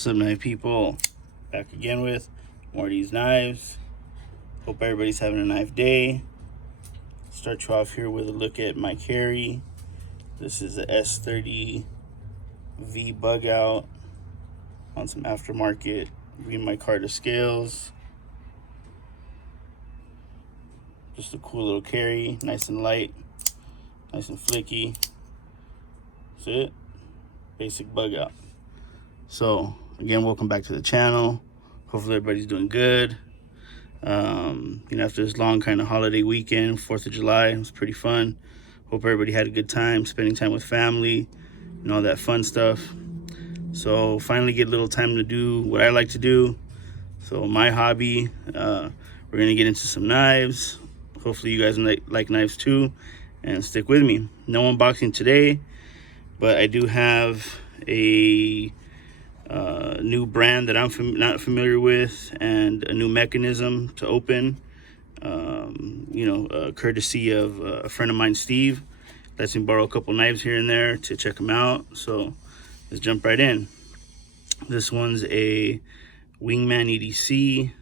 What's up, knife people? Back again with more of these knives. Hope everybody's having a knife day. Start you off here with a look at my carry. This is a S30 V bug out on some aftermarket WINGMAN Carter scales. Just a cool little carry, nice and light, nice and flicky. That's it. Basic bug out. So again, welcome back to the channel. Hopefully everybody's doing good. After this long kind of holiday weekend, 4th of July, it was pretty fun. Hope everybody had a good time, spending time with family and all that fun stuff. So finally get a little time to do what I like to do. So my hobby, we're gonna get into some knives. Hopefully you guys like knives too, and stick with me. No unboxing today, but I do have a new brand that I'm not familiar with, and a new mechanism to open. Courtesy of a friend of mine, Steve. Lets me borrow a couple knives here and there to check them out. So let's jump right in. This one's a WINGMAN EDC.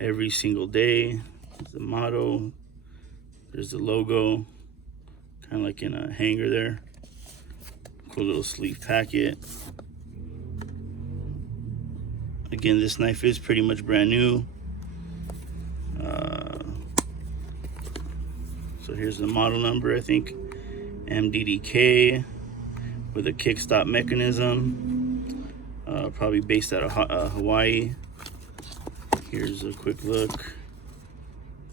Every single day. There's the motto. There's the logo, kind of like in a hanger there. Cool little sleeve packet. Again, this knife is pretty much brand new. So here's the model number, I think. MDD-K with a kickstop mechanism. Probably based out of Hawaii. Here's a quick look.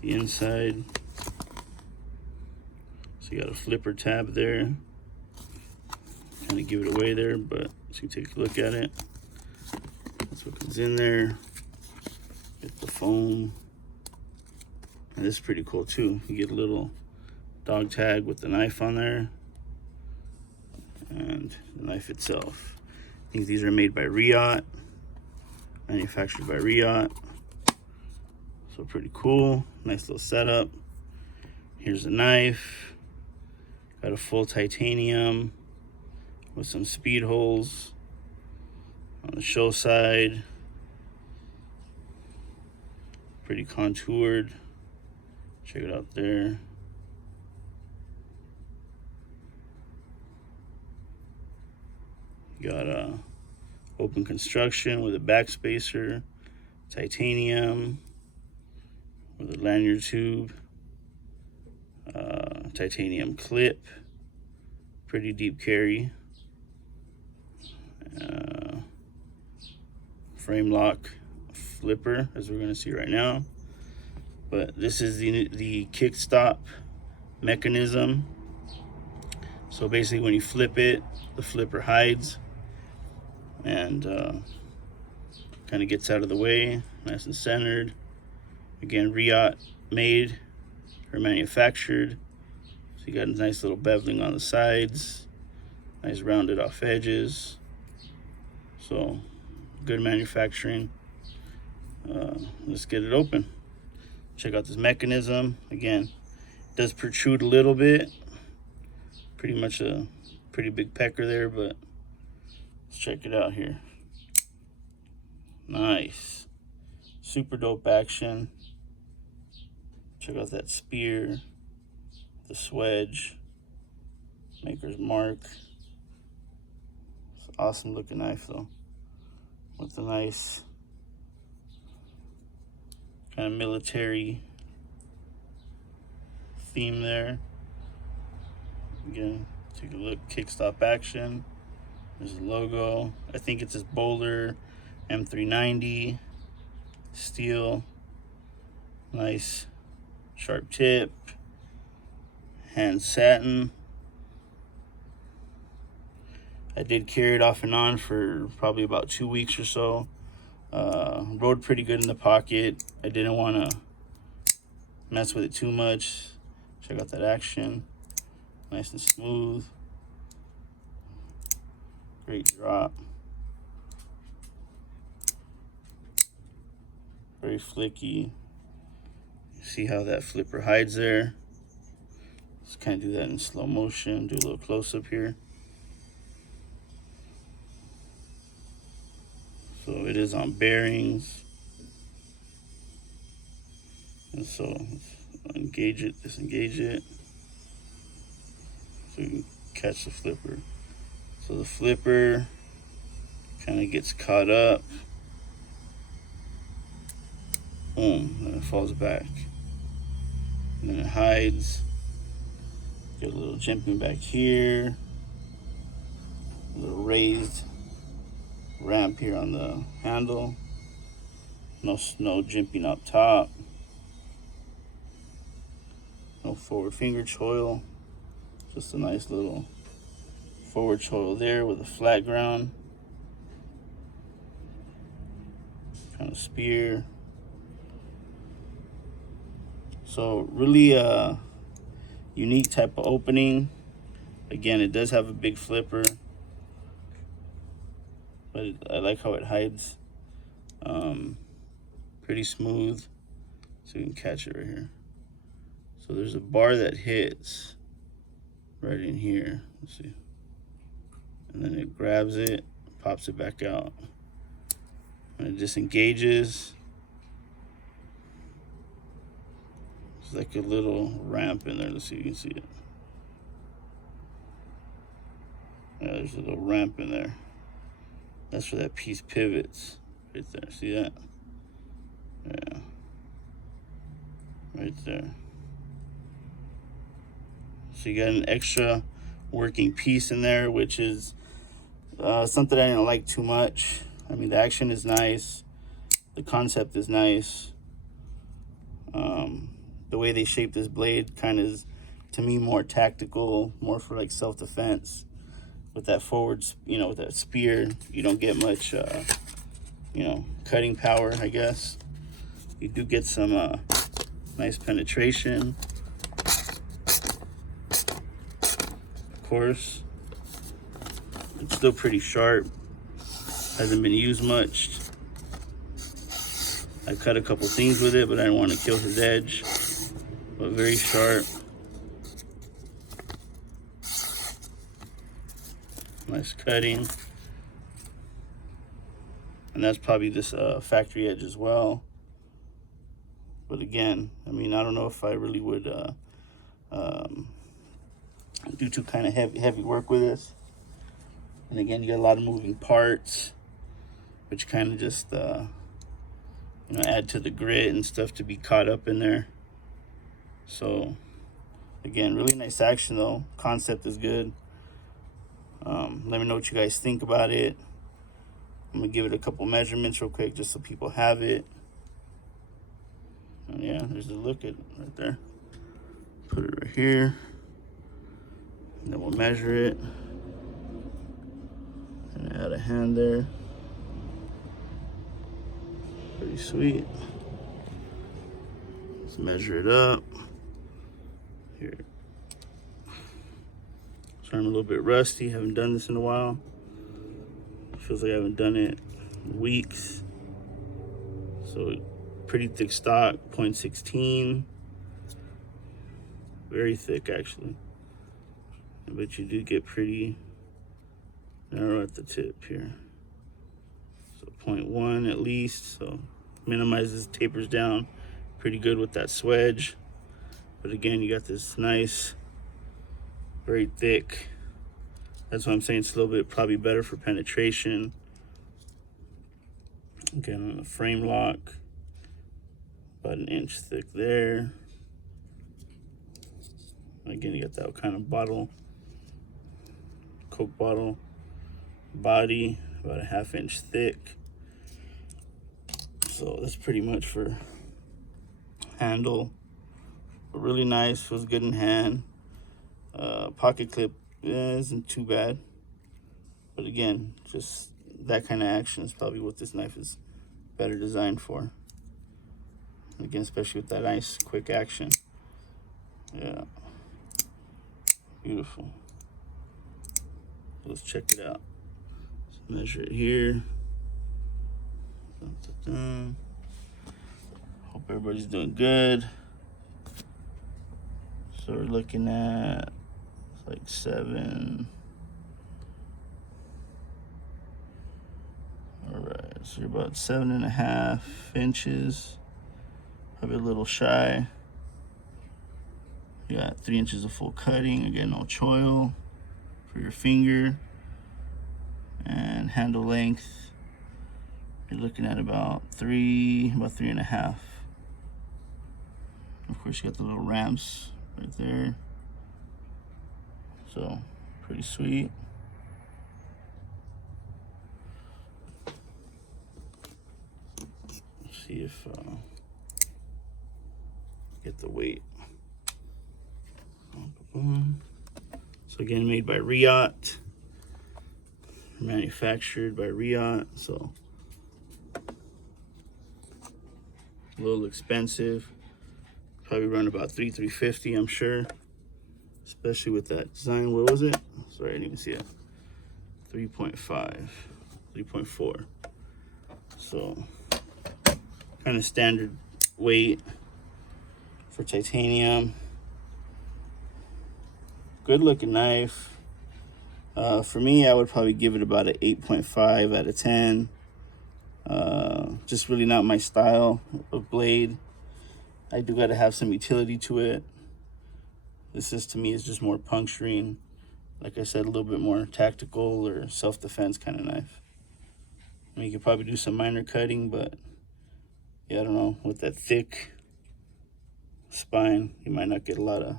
The inside. So you got a flipper tab there. Kind of give it away there, but so you take a look at it. That's what comes in there. Get the foam. And this is pretty cool too. You get a little dog tag with the knife on there. And the knife itself. I think these are made by Riot. Manufactured by Riot. So pretty cool. Nice little setup. Here's the knife. Got a full titanium with some speed holes on the show side. Pretty contoured. Check it out there. You got a open construction with a back spacer, titanium with a lanyard tube, titanium clip, pretty deep carry, frame lock flipper, as we're going to see right now. But this is the kick stop mechanism. So basically when you flip it, the flipper hides and kind of gets out of the way, nice and centered. Again, Riot made or manufactured. So you got a nice little beveling on the sides, nice rounded off edges. So good manufacturing. Let's get it open. Check out this mechanism. Again, it does protrude a little bit. Pretty much a pretty big pecker there, but let's check it out here. Nice. Super dope action. Check out that spear, the swedge, maker's mark. It's an awesome looking knife though, with a nice kind of military theme there. Again, take a look, kickstop action. There's a logo. I think it's this Boulder M390 steel. Nice sharp tip. Hand satin. I did carry it off and on for probably about 2 weeks or so. Rode pretty good in the pocket. I didn't want to mess with it too much. Check out that action. Nice and smooth. Great drop. Very flicky. See how that flipper hides there. Let's kind of do that in slow motion. Do a little close up here. So it is on bearings. And so let's engage it, disengage it, so we can catch the flipper. So the flipper kind of gets caught up. Boom, then it falls back. And then it hides. Get a little jumping back here. A little raised ramp here on the handle. No jimping up top. No forward finger choil. Just a nice little forward choil there with a flat ground. Kind of spear. So really unique type of opening. Again, it does have a big flipper, but I like how it hides. Pretty smooth, so you can catch it right here. So there's a bar that hits right in here. Let's see. And then it grabs it, pops it back out. When it disengages, it's like a little ramp in there. Let's see if you can see it. Yeah, there's a little ramp in there. That's where that piece pivots. Right there. See that? Yeah. Right there. So you got an extra working piece in there, which is something I didn't like too much. I mean, the action is nice. The concept is nice. The way they shape this blade kind of is, to me, more tactical, more for like self-defense. With that forward, with that spear, you don't get much, cutting power, I guess. You do get some nice penetration. Of course, it's still pretty sharp. Hasn't been used much. I cut a couple things with it, but I didn't want to kill his edge. But very sharp. Nice cutting. And that's probably this factory edge as well. But again, I mean, I don't know if I really would do too kind of heavy work with this. And again, you got a lot of moving parts, which kind of just add to the grit and stuff to be caught up in there. So again, really nice action though. Concept is good. Let me know what you guys think about it. I'm gonna give it a couple measurements real quick just so people have it. And yeah, there's the look at right there. Put it right here. And then we'll measure it. And add a hand there. Pretty sweet. Let's measure it up. Here. Sorry, I'm a little bit rusty. Haven't done this in a while. Feels like I haven't done it in weeks. So pretty thick stock, 0.16. Very thick actually. But you do get pretty narrow at the tip here. So 0.1 at least. So minimizes, tapers down pretty good with that swedge. But again, you got this nice, very thick. That's why I'm saying it's a little bit probably better for penetration. Again, on the frame lock, about an inch thick there. Again, you got that kind of bottle, Coke bottle body, about a ½ inch thick. So that's pretty much for handle. But really nice, feels good in hand. Pocket clip isn't too bad, but again, just that kind of action is probably what this knife is better designed for. Again, especially with that nice quick action. Yeah, beautiful. Let's check it out. Let's measure it here. Dun, dun, dun. Hope everybody's doing good. So we're looking at like 7. All right, So you're about 7.5 inches, probably a little shy. You got 3 inches of full cutting. Again, no choil for your finger. And handle length, you're looking at about 3.5. Of course, you got the little ramps right there. So, pretty sweet. Let's see if get the weight. So again, made by Riot, manufactured by Riot. So a little expensive. Probably run about $350, I'm sure. Especially with that design. What was it? Sorry, I didn't even see it. 3.5, 3.4. So kind of standard weight for titanium. Good looking knife. For me, I would probably give it about an 8.5 out of 10. Just really not my style of blade. I do got to have some utility to it. This is, to me, is just more puncturing. Like I said, a little bit more tactical or self-defense kind of knife. I mean, you could probably do some minor cutting, but yeah, I don't know. With that thick spine, you might not get a lot of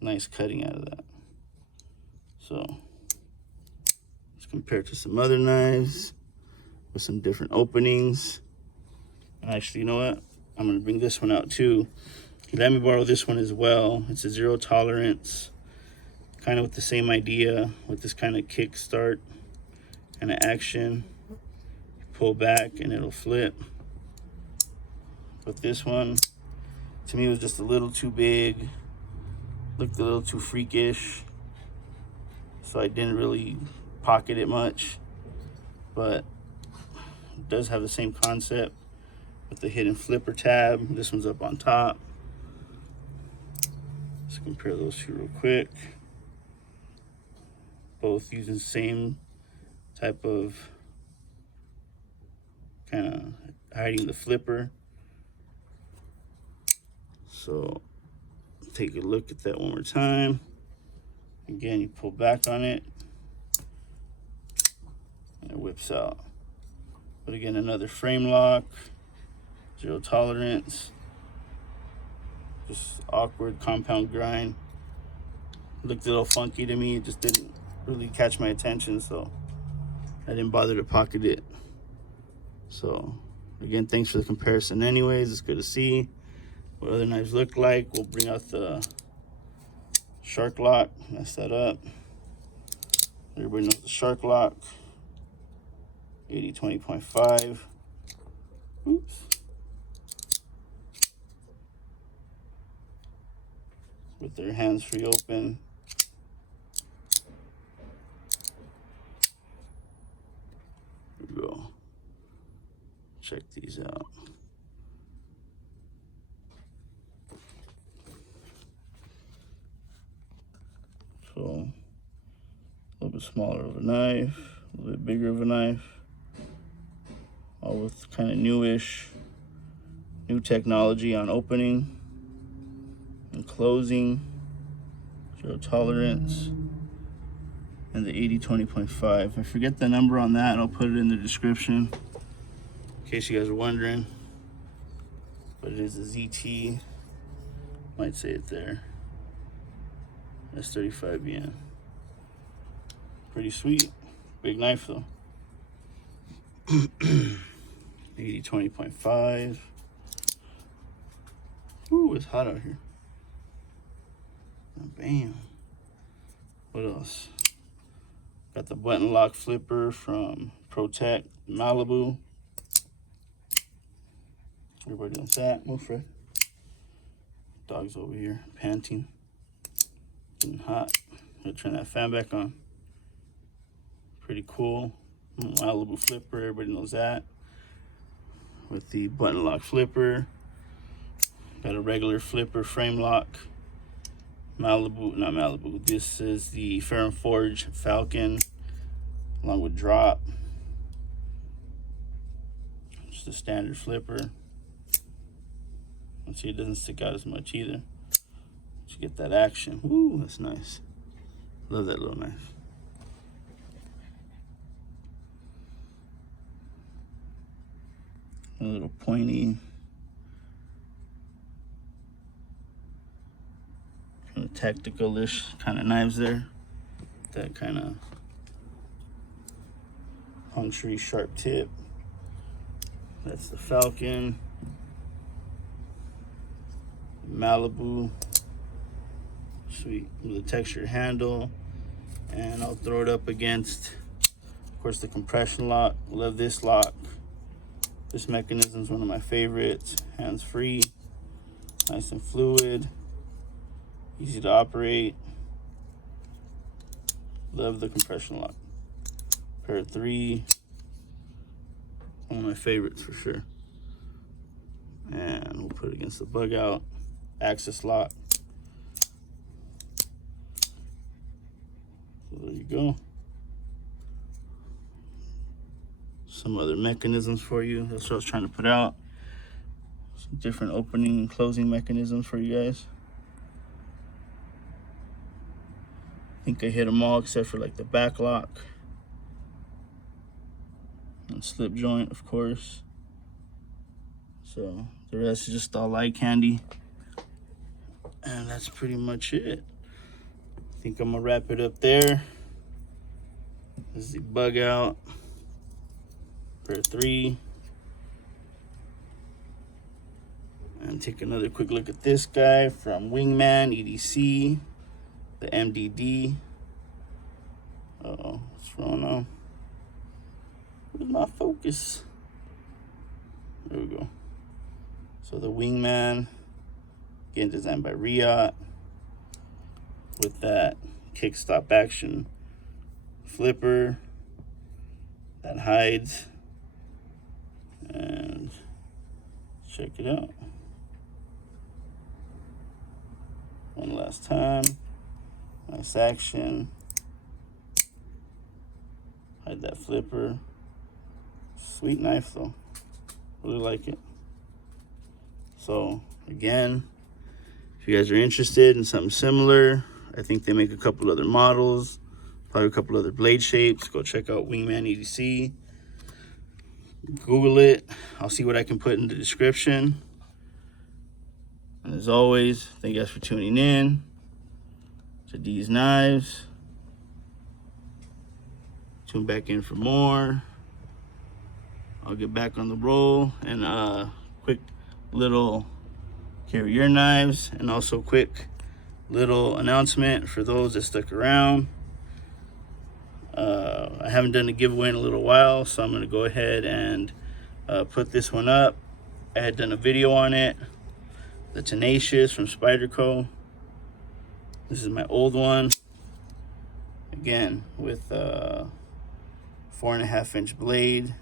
nice cutting out of that. So let's compare it to some other knives with some different openings. Actually, you know what? I'm gonna bring this one out too. He let me borrow this one as well. It's a 0 tolerance, kind of with the same idea, with this kind of kickstart kind of action. You pull back and it'll flip. But this one, to me, was just a little too big, looked a little too freakish, so I didn't really pocket it much. But it does have the same concept with the hidden flipper tab. This one's up on top. Let's compare those two real quick. Both using the same type of kind of hiding the flipper. So take a look at that one more time. Again, you pull back on it and it whips out. But again, another frame lock, 0 tolerance, just awkward compound grind. Looked a little funky to me. It just didn't really catch my attention, so I didn't bother to pocket it. So again, thanks for the comparison anyways. It's good to see what other knives look like. We'll bring out the shark lock, mess that up. Everybody knows the shark lock. 80-20.5. Oops. With their hands free open. Here we go. Check these out. So, a little bit smaller of a knife, a little bit bigger of a knife. All with kind of newish, new technology on opening and closing, 0 tolerance, and the 80-20.5. I forget the number on that. I'll put it in the description in case you guys are wondering. But it is a ZT. Might say it there. That's 35 yen. Pretty sweet. Big knife though. 80-20.5. Ooh, it's hot out here. Bam. What else? Got the button lock flipper from Protect Malibu. Everybody knows that. Move, Fred. Dog's over here panting. Getting hot. I'm gonna turn that fan back on. Pretty cool. Malibu flipper, everybody knows that. With the button lock flipper. Got a regular flipper frame lock. Malibu, not Malibu. This is the Fair and Forge Falcon, along with drop. Just a standard flipper. And see, it doesn't stick out as much either. You get that action. Ooh, that's nice. Love that little knife. A little pointy, kind of tactical-ish kind of knives there. That kind of punctury sharp tip. That's the Falcon. Malibu. Sweet, with a textured handle. And I'll throw it up against, of course, the compression lock. Love this lock. This mechanism is one of my favorites. Hands-free, nice and fluid, easy to operate. Love the compression lock. Pair of 3, one of my favorites for sure. And we'll put it against the bug out. Access lock. So there you go. Some other mechanisms for you. That's what I was trying to put out. Some different opening and closing mechanisms for you guys. I think I hit them all except for like the back lock. And slip joint, of course. So the rest is just all eye candy. And that's pretty much it. I think I'm gonna wrap it up there. This is the bug out. Pair of 3. And take another quick look at this guy from WINGMAN EDC, the MDD. Uh-oh, what's wrong now? Where's my focus? There we go. So the WINGMAN, again designed by Riot, with that kickstop action flipper that hides. And check it out one last time. Nice action. Hide that flipper. Sweet knife though, really like it. So again, if you guys are interested in something similar, I think they make a couple other models, probably a couple other blade shapes. Go check out WINGMAN EDC. Google it. I'll see what I can put in the description. And as always, thank you guys for tuning in to D's Knives. Tune back in for more. I'll get back on the roll. And quick little carry your knives, and also quick little announcement for those that stuck around. I haven't done a giveaway in a little while, so I'm going to go ahead and put this one up. I had done a video on it, the Tenacious from Spyderco. This is my old one, again with 4.5-inch blade.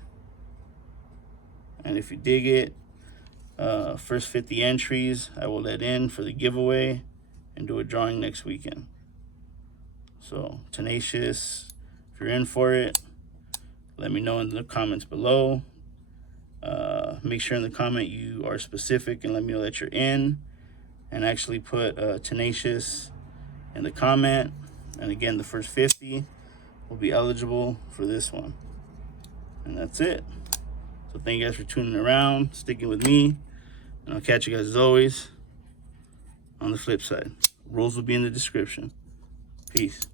And if you dig it, first 50 entries I will let in for the giveaway and do a drawing next weekend. So Tenacious, if you're in for it, let me know in the comments below. Make sure in the comment you are specific and let me know that you're in, and actually put Tenacious in the comment. And again, the first 50 will be eligible for this one. And that's it. So thank you guys for tuning around, sticking with me, and I'll catch you guys as always on the flip side. Rules will be in the description. Peace.